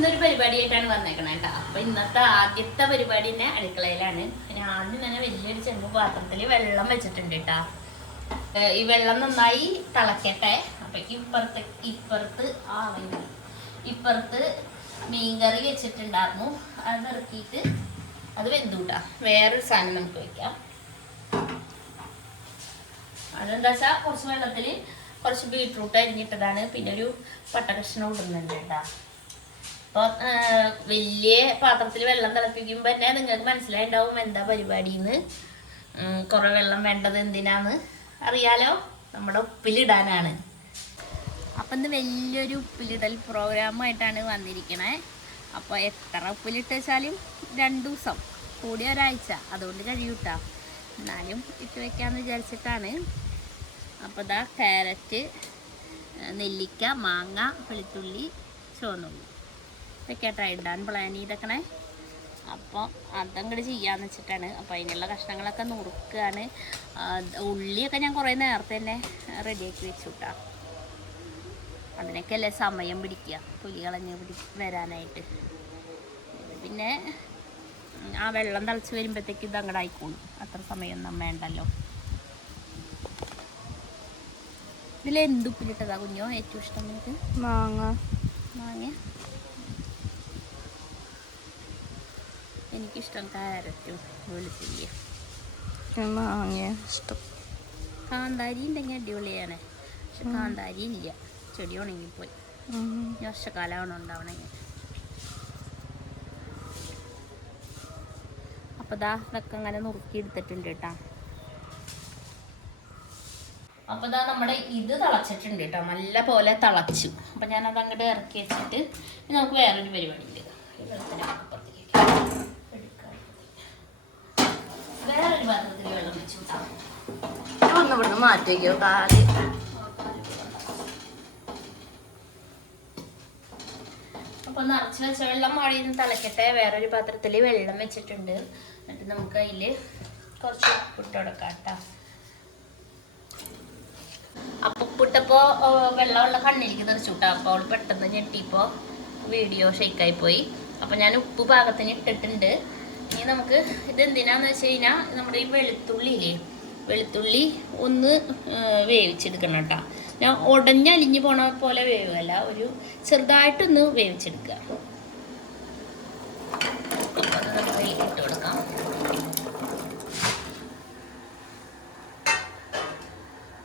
ഇന്നൊരു പരിപാടിയായിട്ടാണ് വന്നേക്കണേ കേട്ടോ. അപ്പൊ ഇന്നത്തെ ആദ്യത്തെ പരിപാടി തന്നെ അടുക്കളയിലാണ്. ഞാൻ ആദ്യം തന്നെ വലിയൊരു ചെമ്പ് പാത്രത്തിൽ വെള്ളം വെച്ചിട്ടുണ്ട് കേട്ടാ. ഈ വെള്ളം നന്നായി തിളക്കട്ടെ. അപ്പൊ ഇപ്പുറത്ത് മീൻകറി വെച്ചിട്ടുണ്ടായിരുന്നു. അത് ഇറക്കിയിട്ട് അത് വെന്തുട്ടാ. വേറൊരു സാധനം നമുക്ക് വെക്കാം. അതെന്താ വെച്ചാൽ കുറച്ച് വെള്ളത്തിൽ കുറച്ച് ബീട്രൂട്ട് അരിഞ്ഞിട്ടതാണ്. പിന്നെ ഒരു പട്ടകഷ്ണം ഇടുന്നുണ്ട് കേട്ടാ. അപ്പോൾ വലിയ പാത്രത്തിൽ വെള്ളം തിളപ്പിക്കുമ്പോൾ തന്നെ നിങ്ങൾക്ക് മനസ്സിലായിട്ടുണ്ടാവും എന്താ പരിപാടിന്ന്. കുറേ വെള്ളം വേണ്ടത് എന്തിനാന്ന് അറിയാലോ, നമ്മുടെ ഉപ്പിലിടാനാണ്. അപ്പം ഇന്ന് വലിയൊരു ഉപ്പിലിടൽ പ്രോഗ്രാമായിട്ടാണ് വന്നിരിക്കണേ. അപ്പോൾ എത്ര ഉപ്പിലിട്ട് വെച്ചാലും 2 ദിവസം കൂടി ഒരാഴ്ച അതുകൊണ്ട് കഴിയൂട്ടാ. എന്നാലും ഇട്ട് വെക്കാമെന്ന് വിചാരിച്ചിട്ടാണ്. അപ്പോൾ ഇതാ ക്യാരറ്റ്, നെല്ലിക്ക, മാങ്ങ, വെളുത്തുള്ളി, ചുവന്നുള്ളി ഇതൊക്കെയായിട്ടാ ഇടാൻ പ്ലാൻ ചെയ്തേക്കണേ. അപ്പോൾ അതങ്ങോട്ട് ചെയ്യാമെന്ന് വെച്ചിട്ടാണ്. അപ്പോൾ അതിനുള്ള കഷ്ണങ്ങളൊക്കെ നുറുക്കുകയാണ്. ഉള്ളിയൊക്കെ ഞാൻ കുറേ നേരത്തെ തന്നെ റെഡിയാക്കി വെച്ചു കേട്ടോ. അതിനൊക്കെ അല്ലേ സമയം പിടിക്കുക, പുലി കളഞ്ഞ് വരാനായിട്ട്. പിന്നെ ആ വെള്ളം തിളച്ച് വരുമ്പോഴത്തേക്ക് ഇത് അങ്ങോട്ട് ആയിക്കോളും. അത്ര സമയമൊന്നും വേണ്ടല്ലോ. ഇതിലെന്തുപ്പിലിട്ടതാ കുഞ്ഞോ ഏറ്റവും ഇഷ്ടം? നിങ്ങൾക്ക് മാങ്ങ. എനിക്കിഷ്ടം ക്യാരറ്റും വെളുത്തുള്ളിയും. മാങ്ങ ഇഷ്ടം. കാന്താരി ഉണ്ടെങ്കിൽ അടിപൊളിയാണ്. പക്ഷെ കാന്താരി ഇല്ല, ചെടി ഉണങ്ങിപ്പോയി. വർഷക്കാലമാണ് ഉണ്ടാവണമെങ്കിൽ. അപ്പോൾ ദാ ഇതൊക്കെ അങ്ങനെ നുറുക്കി എടുത്തിട്ടുണ്ട് കേട്ടോ. അപ്പോൾ ഇതാ നമ്മുടെ ഇത് തിളച്ചിട്ടുണ്ട് കേട്ടോ, നല്ല പോലെ തിളച്ചു. അപ്പം ഞാനത് അങ്ങോട്ട് ഇറക്കി വെച്ചിട്ട് നമുക്ക് വേറൊരു പരിപാടി ഉണ്ട്. വേറൊരു പാത്രത്തിൽ വെള്ളം വെച്ചു ഒന്ന് ഇവിടുന്ന് മാറ്റി വയ്ക്കോ കാല്. അപ്പോൾ നിറച്ച് വെച്ച വെള്ളം മഴയിൽ നിന്ന് തിളക്കട്ടെ. വേറൊരു പാത്രത്തിൽ വെള്ളം വെച്ചിട്ടുണ്ട്. എന്നിട്ട് നമുക്ക് അതിൽ കുറച്ച് ഉപ്പിട്ട് കൊടുക്കാം കേട്ടോ. അപ്പം ഉപ്പിട്ടപ്പോൾ വെള്ളമുള്ള കണ്ണിലേക്ക് തെറിച്ചു വിട്ടാ. അപ്പോൾ അവൾ പെട്ടെന്ന് ഞെട്ടിയപ്പോൾ വീഡിയോ ഷെയ്ക്കായി പോയി. അപ്പോൾ ഞാൻ ഉപ്പ് പാകത്തിന് ഇട്ടിട്ടുണ്ട്. ഇനി നമുക്ക് ഇതെന്തിനാന്ന് വെച്ച് കഴിഞ്ഞാൽ നമ്മുടെ ഈ വെളുത്തുള്ളി ഒന്ന് വേവിച്ചെടുക്കണം കേട്ടോ. ഞാൻ ഉടഞ്ഞലിഞ്ഞ് പോണ പോലെ വേവുകയല്ല, ഒരു ചെറുതായിട്ടൊന്ന് വേവിച്ചെടുക്കുക. അപ്പോൾ അത് നമുക്ക് ഇട്ട് കൊടുക്കാം.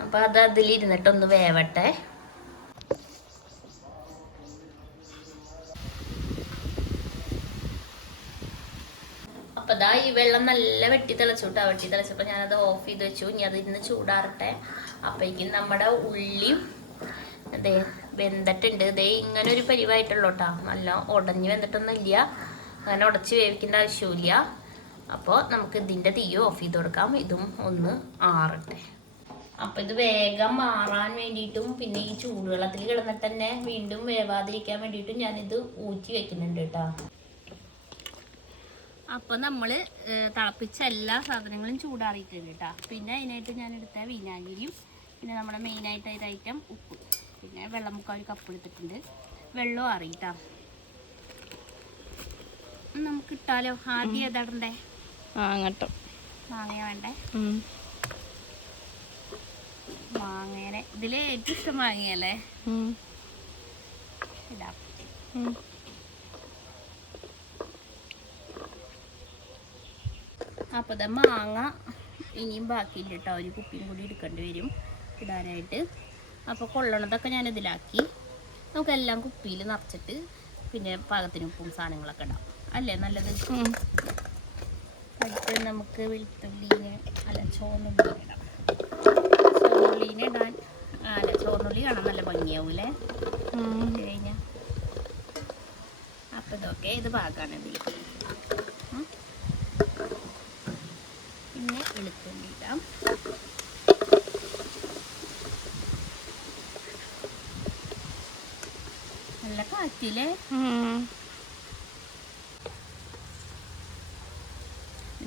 അപ്പോൾ അത് അതിലിരുന്നിട്ടൊന്ന് വേവട്ടെ. അപ്പോൾ ഇതാ ഈ വെള്ളം നല്ല വെട്ടി തിളച്ചപ്പോൾ ഞാനത് ഓഫ് ചെയ്ത് വെച്ചു. ഇനി അത് ഇന്ന് ചൂടാറട്ടെ. അപ്പോഴേക്കും നമ്മുടെ ഉള്ളിയും അതേ വെന്തിട്ടുണ്ട്. ഇതേ ഇങ്ങനെ ഒരു പരിവായിട്ടുള്ളൂ കേട്ടോ. നല്ല ഉടഞ്ഞ് വെന്തിട്ടൊന്നും ഇല്ല, അങ്ങനെ ഉടച്ച് വേവിക്കേണ്ട ആവശ്യമില്ല. അപ്പോൾ നമുക്ക് ഇതിൻ്റെ തീ ഓഫ് ചെയ്ത് കൊടുക്കാം. ഇതും ഒന്ന് ആറട്ടെ. അപ്പോൾ ഇത് വേഗം മാറാൻ വേണ്ടിയിട്ടും പിന്നെ ഈ ചൂടുവെള്ളത്തിൽ കിടന്നിട്ട് തന്നെ വീണ്ടും വേവാതിരിക്കാൻ വേണ്ടിയിട്ടും ഞാനിത് ഊറ്റി വെക്കുന്നുണ്ട് കേട്ടോ. അപ്പോൾ നമ്മൾ തിളപ്പിച്ച എല്ലാ സാധനങ്ങളും ചൂടാറിയിട്ടുണ്ട് കേട്ടോ. പിന്നെ അതിനായിട്ട് ഞാനെടുത്ത വിനാഗിരിയും പിന്നെ നമ്മുടെ മെയിനായിട്ട് ഒരു ഐറ്റം ഉപ്പ്, പിന്നെ വെള്ളം 3/4 കപ്പ് എടുത്തിട്ടുണ്ട്. വെള്ളം അറിയിട്ടാ. നമുക്ക് ഇട്ടാലോ? ആദ്യം ഏതാടണ്ടേ? മാങ്ങ വേണ്ടേ? മാങ്ങേനെ ഇതിൽ ഏറ്റവും ഇഷ്ടം മാങ്ങയല്ലേ? ഇടാം. അപ്പോൾ ഇത് മാങ്ങ ഇനിയും ബാക്കിയില്ല കേട്ടോ. ഒരു കുപ്പിയും കൂടി എടുക്കേണ്ടി വരും ഇടാനായിട്ട്. അപ്പോൾ കൊള്ളണതൊക്കെ ഞാനിതിലാക്കി. നമുക്കെല്ലാം കുപ്പിയിൽ നിറച്ചിട്ട് പിന്നെ പാകത്തിന് ഉപ്പും സാധനങ്ങളൊക്കെ ഇടാം, അല്ലേ നല്ലത്? അടുത്ത് നമുക്ക് വെളുത്തുള്ളിനെ ചുവന്നുള്ളി ഇടാം. ചുവന്നുള്ളിനെ ഇടാൻ ചുവന്നുള്ളി കാണാൻ നല്ല ഭംഗിയാവൂലേ കഴിഞ്ഞാൽ. അപ്പോൾ ഇതൊക്കെ ഇത് പാകമാണ് ഇതിൽ. പിന്നെ വെളുത്തുള്ളി ഇടാം. നല്ല കാറ്റില്ലേ?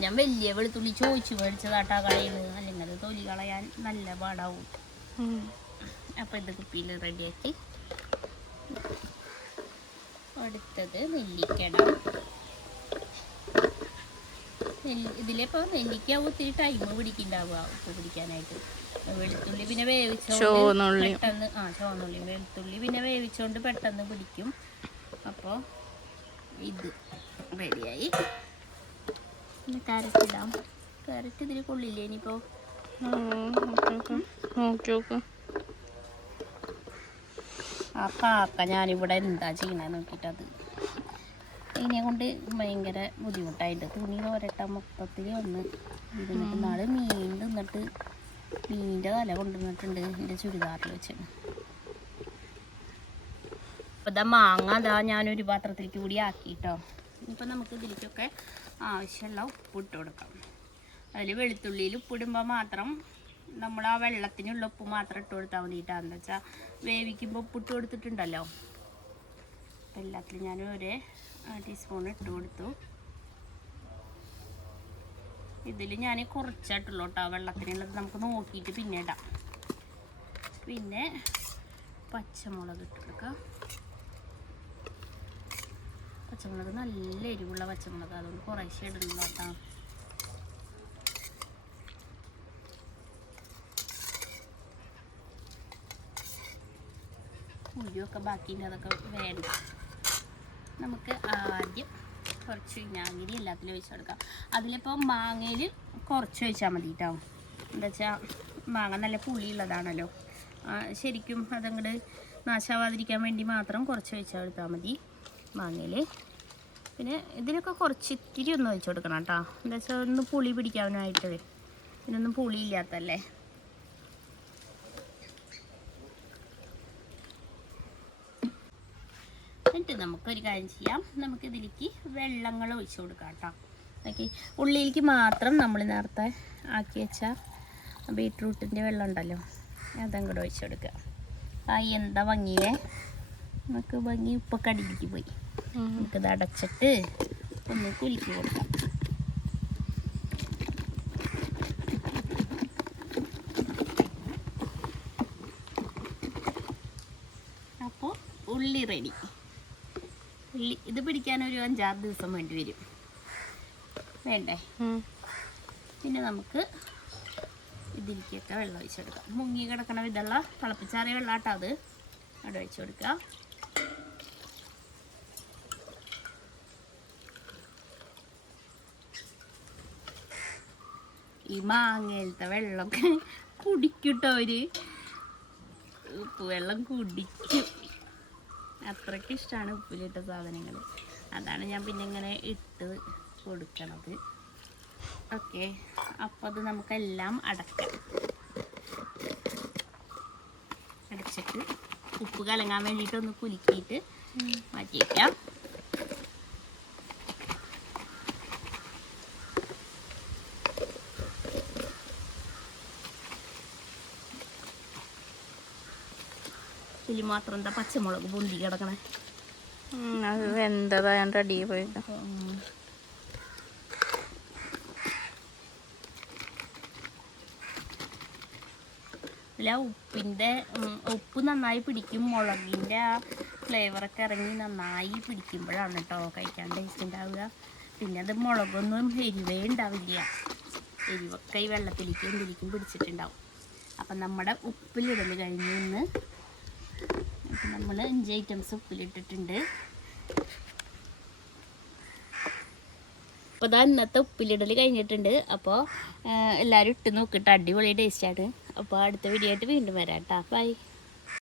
ഞാൻ വലിയ വെളുത്തുള്ളി ചോദിച്ചു മേടിച്ചതാട്ടാ കടയിൽ നിന്ന്, അല്ലെങ്കിൽ അത് തൊലി കളയാൻ നല്ല പാടാവും. അപ്പോൾ ഇത് കുപ്പിയിൽ റെഡിയാക്കി അടുത്തത് നെല്ലിക്കടാം. ഇതിലിപ്പോൾ നെല്ലിക്ക ഒത്തിരി ടൈം പിടിക്കുന്നുണ്ടാവുക ഉപ്പ് പിടിക്കാനായിട്ട്. വെളുത്തുള്ളി പിന്നെ വേവിച്ചോണ്ട് പെട്ടെന്ന് ചുവന്നുള്ളി വെളുത്തുള്ളി പിന്നെ വേവിച്ചോണ്ട് പെട്ടെന്ന് പിടിക്കും. അപ്പോൾ ഇത് റെഡിയായി. പിന്നെ ക്യാരറ്റ് ഇടാം. ക്യാരറ്റ് ഇതിൽ കൊള്ളില്ലേ ഇനിയിപ്പോൾ? ആ കാക്ക ഞാനിവിടെ എന്താ ചെയ്യണത് നോക്കിയിട്ടത് ഇതിനെ കൊണ്ട് ഭയങ്കര ബുദ്ധിമുട്ടായിട്ട് തുണി തോരട്ട മൊത്തത്തിൽ വന്ന് ഇരുന്നിട്ട് നാളെ മീൻ തിന്നിട്ട് മീനിൻ്റെ തല കൊണ്ടുവന്നിട്ടുണ്ട് എൻ്റെ ചുരിദാറിൽ വെച്ചാണ്. അപ്പോൾ ഇതാ മാങ്ങ അതാ ഞാനൊരു പാത്രത്തിലേക്ക് കൂടി ആക്കിയിട്ടോ. ഇനിയിപ്പോൾ നമുക്ക് ഇതിലേക്കൊക്കെ ആവശ്യമുള്ള ഉപ്പ് ഇട്ട് കൊടുക്കാം. അതിൽ വെളുത്തുള്ളിയിൽ ഉപ്പിടുമ്പോൾ മാത്രം നമ്മൾ ആ വെള്ളത്തിനുള്ള ഉപ്പ് മാത്രം ഇട്ട് കൊടുത്താൽ മതിയിട്ടാന്ന് വെച്ചാൽ വേവിക്കുമ്പോൾ ഉപ്പിട്ട് കൊടുത്തിട്ടുണ്ടല്ലോ. എല്ലാത്തിലും ഞാൻ ഒരു ടീസ്പൂൺ ഇട്ട് കൊടുത്തു. ഇതിൽ ഞാൻ കുറച്ചായിട്ടുള്ളൂ കേട്ടോ വെള്ളത്തിനുള്ളത്, നമുക്ക് നോക്കിയിട്ട് പിന്നെ ഇടാം. പിന്നെ പച്ചമുളക് ഇട്ട് കൊടുക്കാം. പച്ചമുളക് നല്ല എരിവുള്ള പച്ചമുളക്, അതുകൊണ്ട് കുറേശ്ശെ ഇടുന്നില്ല കേട്ടോ. ഉള്ളിയൊക്കെ ബാക്കിയുണ്ട്, അതൊക്കെ വേണ്ട. നമുക്ക് ആദ്യം കുറച്ച് വിനാഗിരി എല്ലാത്തിലും ഒഴിച്ച് കൊടുക്കാം. അതിലിപ്പോൾ മാങ്ങയിൽ കുറച്ച് ഒഴിച്ചാൽ മതി കേട്ടോ. എന്താ വെച്ചാൽ മാങ്ങ നല്ല പുളിയുള്ളതാണല്ലോ, ശരിക്കും അതങ്ങോട്ട് നാശാവാതിരിക്കാൻ വേണ്ടി മാത്രം കുറച്ച് ഒഴിച്ചാൽ കൊടുത്താൽ മതി മാങ്ങയിൽ. പിന്നെ ഇതിനൊക്കെ കുറച്ച് ഇത്തിരി ഒന്ന് ഒഴിച്ച് കൊടുക്കണം കേട്ടോ. എന്താ വെച്ചാൽ ഒന്ന് പുളി പിടിക്കാനായിട്ട്, ഇതിനൊന്നും പുളിയില്ലാത്തല്ലേ. എന്നിട്ട് നമുക്കൊരു കാര്യം ചെയ്യാം, നമുക്കിതിലേക്ക് വെള്ളങ്ങൾ ഒഴിച്ച് കൊടുക്കാം കേട്ടോ. ഓക്കെ, ഉള്ളിലേക്ക് മാത്രം നമ്മൾ നേരത്തെ ആക്കി വെച്ച ബീട്രൂട്ടിൻ്റെ വെള്ളം ഉണ്ടല്ലോ അതങ്ങോട്ട് ഒഴിച്ച് കൊടുക്കുക. എന്താ ഭംഗിയേ, നമുക്ക് ഭംഗി ഉപ്പൊക്കെ അടിയിലേക്ക് പോയി. നമുക്കിത് അടച്ചിട്ട് ഒന്ന് കുലുക്കി കൊടുക്കാം. അപ്പോൾ ഉള്ളി റെഡി. ഇത് പിടിക്കാൻ ഒരു 5-6 ദിവസം വേണ്ടി വരും, വേണ്ടേ? പിന്നെ നമുക്ക് ഇതിലേക്കൊക്കെ വെള്ളം ഒഴിച്ചെടുക്കാം. മുങ്ങി കിടക്കണ വിധമുള്ള തിളപ്പിച്ചാറിയ വെള്ളാട്ടോ അത്, അവിടെ ഒഴിച്ചു കൊടുക്കുക. ഈ മാങ്ങയിലത്തെ വെള്ളമൊക്കെ കുടിക്കൂട്ടോ അവര്, ഉപ്പ് വെള്ളം കുടിക്കും. അത്രയ്ക്ക് ഇഷ്ടമാണ് ഉപ്പിലിട്ട സാധനങ്ങൾ. അതാണ് ഞാൻ പിന്നെ ഇങ്ങനെ ഇട്ട് കൊടുക്കണത്. ഓക്കെ, അപ്പോൾ അത് നമുക്കെല്ലാം അടക്കാം. അടച്ചിട്ട് ഉപ്പ് കലങ്ങാൻ വേണ്ടിയിട്ടൊന്ന് കുലുക്കിയിട്ട് മാറ്റി വയ്ക്കാം. ഇതിൽ മാത്രം എന്താ പച്ചമുളക് പൊന്തി കിടക്കണേ, അത് വെന്തതാ ഞാൻ റെഡി പോയിട്ട്. അല്ല ഉപ്പ് നന്നായി പിടിക്കും, മുളകിൻ്റെ ആ ഫ്ലേവറൊക്കെ ഇറങ്ങി നന്നായി പിടിക്കുമ്പോഴാണ് കേട്ടോ കഴിക്കാൻ ടേസ്റ്റ് ഉണ്ടാവുക. പിന്നെ അത് മുളകൊന്നും എരിവേ ഉണ്ടാവില്ല, എരിവൊക്കെ ഈ വെള്ളത്തിലേക്കും എന്തിലേക്കും പിടിച്ചിട്ടുണ്ടാവും. അപ്പം നമ്മുടെ ഉപ്പിലിടൽ കഴിഞ്ഞ് ഇന്ന് നമ്മൾ 5 ഐറ്റംസ് ഉപ്പിലിട്ടിട്ടുണ്ട്. അപ്പോൾ ഇതാ ഇന്നത്തെ ഉപ്പിലിടൽ കഴിഞ്ഞിട്ടുണ്ട്. അപ്പോൾ എല്ലാവരും ഇട്ട് നോക്കിയിട്ട് അടിപൊളി ടേസ്റ്റാണ്. അപ്പോൾ അടുത്ത വീഡിയോ ആയിട്ട് വീണ്ടും വരാം കേട്ടോ. ബൈ.